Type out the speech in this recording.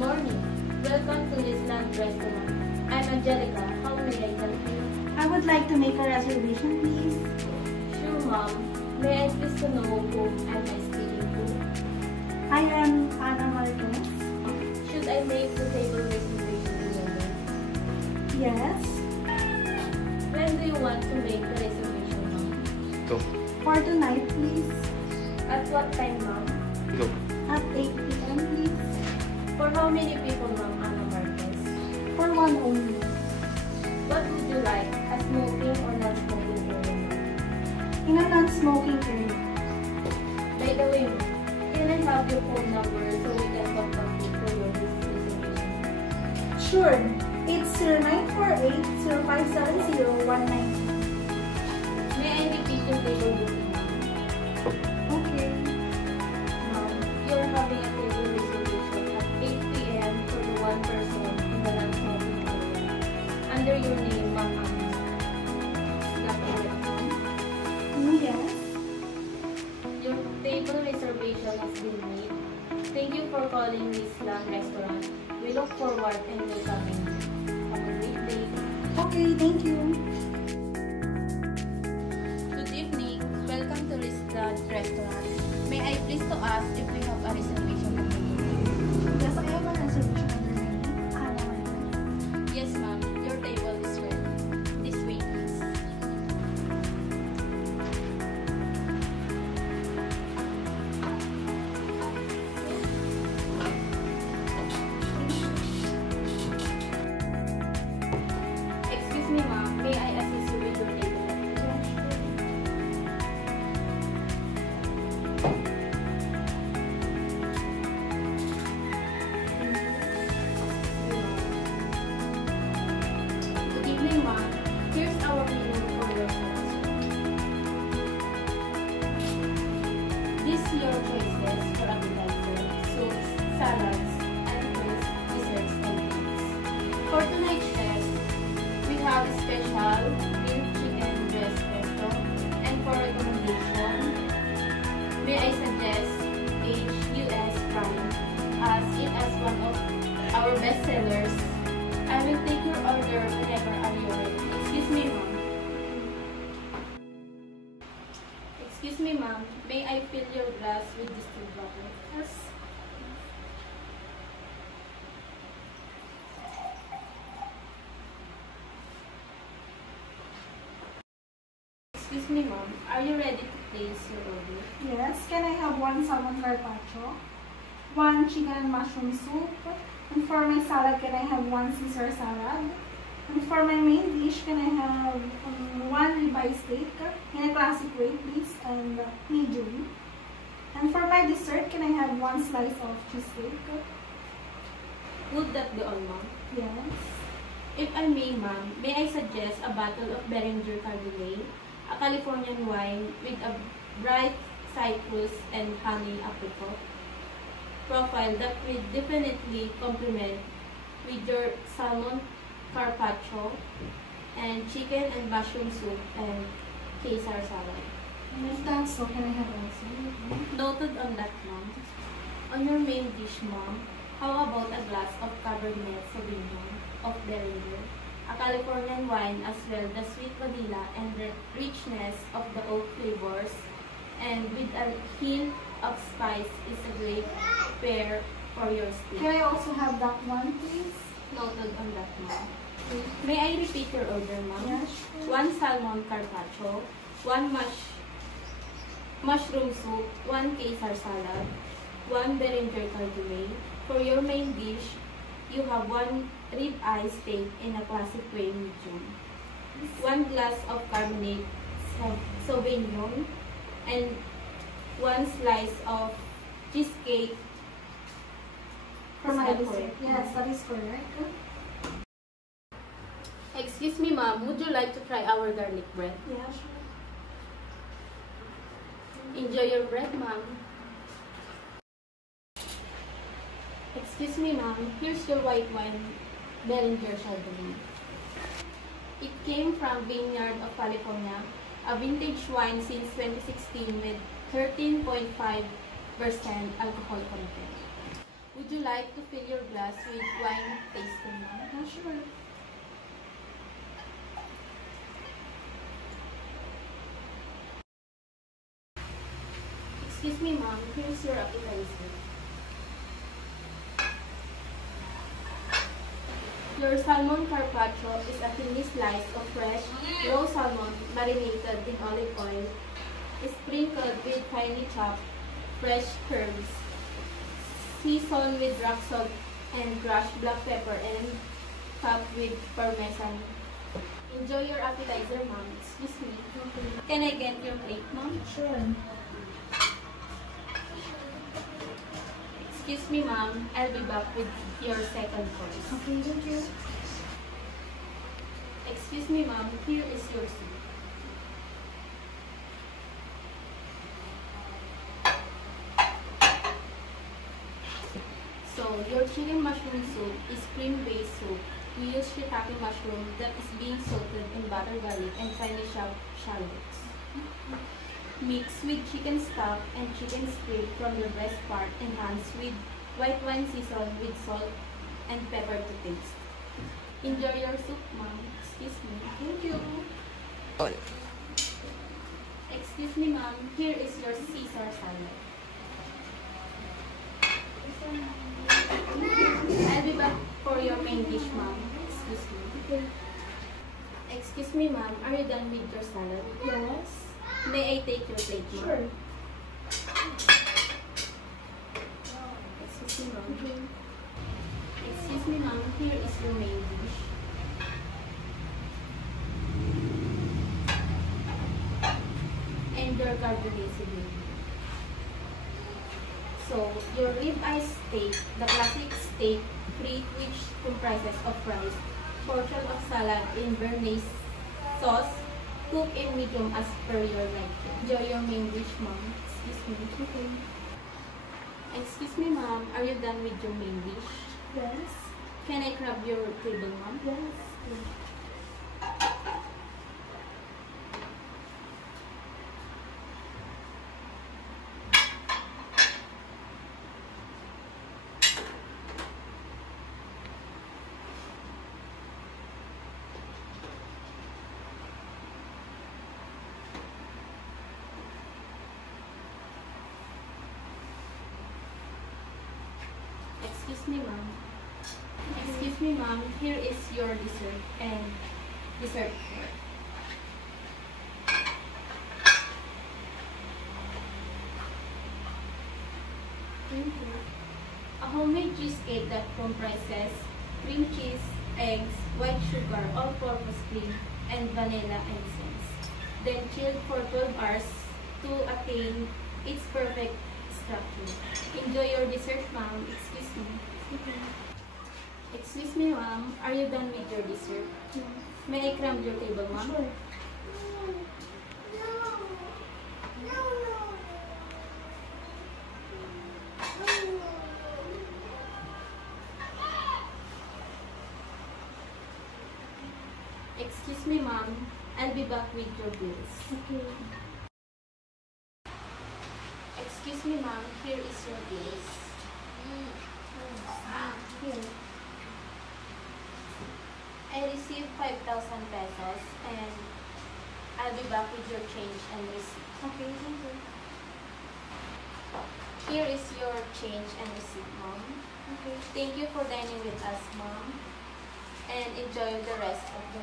morning. Welcome to Lisland Restaurant. I'm Angelica. How may I help you? I would like to make a reservation, please. Sure, ma'am. May I please to know who am I speaking to? I am Ana Marquez. Should I make the table reservation in your name? Yes. When do you want to make the reservation, ma'am? Go. For tonight, please. At what time, ma'am? Go. At 8 p.m., please. For how many people, ma'am, Ana Marquez? For one only. What would you like? A smoking or non-smoking area, ma'am? In a non-smoking area. By the way, ma'am, can I have your phone number so we can contact you for your reservation? Sure. It's 0948-0570-190. May I repeat your table booking, ma'am? Okay. Ma'am, you're having a table reservation at 8 p.m. for the one person in the non-smoking area. Under your name, ma'am. Is that correct, ma'am? Yes. Your table reservation has been made. Thank you for calling Lisland Restaurant. We look forward and welcoming you. Have a great day. Okay, thank you. Good evening. Welcome to Lisland Restaurant. May I please to ask if we have a reservation for you? Yes, I have a reservation under my name, Ana Marquez. Yes, ma'am. Your table is ready. This way, please. Excuse me, ma'am. May I assist you with your table? Good evening, ma'am. Here's our menu for your choice. These are your choices for appetizer, soups, salads, and fruits, desserts, and drinks. For tonight's chef, we have special grilled chicken breast pesto, and for recommendation, may I suggest HUS Prime as it is one of our best sellers. I will take your order whenever are you ready. Excuse me, ma'am. Excuse me, ma'am. May I fill your glass with distilled water? Yes. Excuse me, ma'am. Are you ready to place your order? Yes. Can I have one salmon carpaccio, one chicken and mushroom soup, and for my salad, can I have one Caesar salad? And for my main dish, can I have one ribeye steak in a classic way, please, and medium. And for my dessert, can I have one slice of cheesecake? Would that be all, ma'am? Yes. If I may, ma'am, may I suggest a bottle of Beringer Cabernet, a Californian wine with a bright citrus and honey apricot profile that will definitely complement with your salmon carpaccio and chicken and mushroom soup and Caesar salad. And if that's so, can I have also? Noted on that, ma'am. On your main dish, ma'am, how about a glass of Cabernet Sauvignon of Beringer, a Californian wine as well, the sweet vanilla and the richness of the oak flavors, and with a hint of spice is a great pair for your steak. Can I also have that one, please? Noted on that, ma'am. May I repeat your order, ma'am? Yes, sure. One salmon carpaccio, one mushroom soup, one Caesar salad, one Beringer Cabernet. For your main dish, you have one rib-eye steak in a classic way medium, one glass of Cabernet Sauvignon, and one slice of cheesecake. For Is my that dessert. correct? Yes, that is correct. Excuse me, ma'am. Would you like to try our garlic bread? Yeah, sure. Enjoy your bread, ma'am. Excuse me, ma'am. Here's your white wine, Beringer Chardonnay. It came from Vineyard of California, a vintage wine since 2016 with 13.5% alcohol content. Would you you like to fill your glass with wine tasting, Mom? Yeah, sure. Excuse me, Mom. Here's your appetizer. Your salmon carpaccio is a thin slice of fresh, raw salmon marinated in olive oil, sprinkled with finely chopped fresh herbs, seasoned with rock salt and crushed black pepper, and topped with parmesan. Enjoy your appetizer, Mom. Excuse me. Can I get your plate, Mom? Sure. Excuse me, Mom. I'll be back with your second course. Okay, thank you. Excuse me, Mom. Here is your soup. So, your chicken mushroom soup is cream-based soup. We use shiitake mushroom that is being sauteed in butter garlic and finely chopped shallots. Mix with chicken stock and chicken strip from the breast part, enhanced with white wine seasoned with salt and pepper to taste. Enjoy your soup, Mom. Excuse me. Thank you. Excuse me, Mom. Here is your Caesar salad. I'll be back for your main dish, Mom. Excuse me. Okay. Excuse me, Mom. Are you done with your salad? Yes. May I take your plate, Mom? Sure. Excuse me, Mom. Okay. Excuse me, Mom. Here is your main dish. And your carbonated meal. So, your ribeye steak, the classic steak, free, which comprises of rice, portion of salad in béarnaise sauce, cook in medium as per your liking. Enjoy your main dish, Mom. Excuse me. Okay. Excuse me, Mom. Are you done with your main dish? Yes. Can I grab your table, Mom? Yes. Excuse me, Mom. Excuse me, Mom. Here is your dessert and dessert fork. Thank you. A homemade cheesecake that comprises cream cheese, eggs, white sugar, all-purpose cream, and vanilla essence. Then chilled for 12 hours to attain its perfect structure. Enjoy your dessert, Mom. Excuse me. Okay. Excuse me, Mom. Are you done with your dessert? Yes. May I cram your table, Mom? Sure. Excuse me, Mom. I'll be back with your bills. Okay. Excuse me, Mom. Here is your bills. Here. I received 5,000 pesos and I'll be back with your change and receipt. Okay, thank you. Here is your change and receipt, Mom. Okay. Thank you for dining with us, Mom. And enjoy the rest of the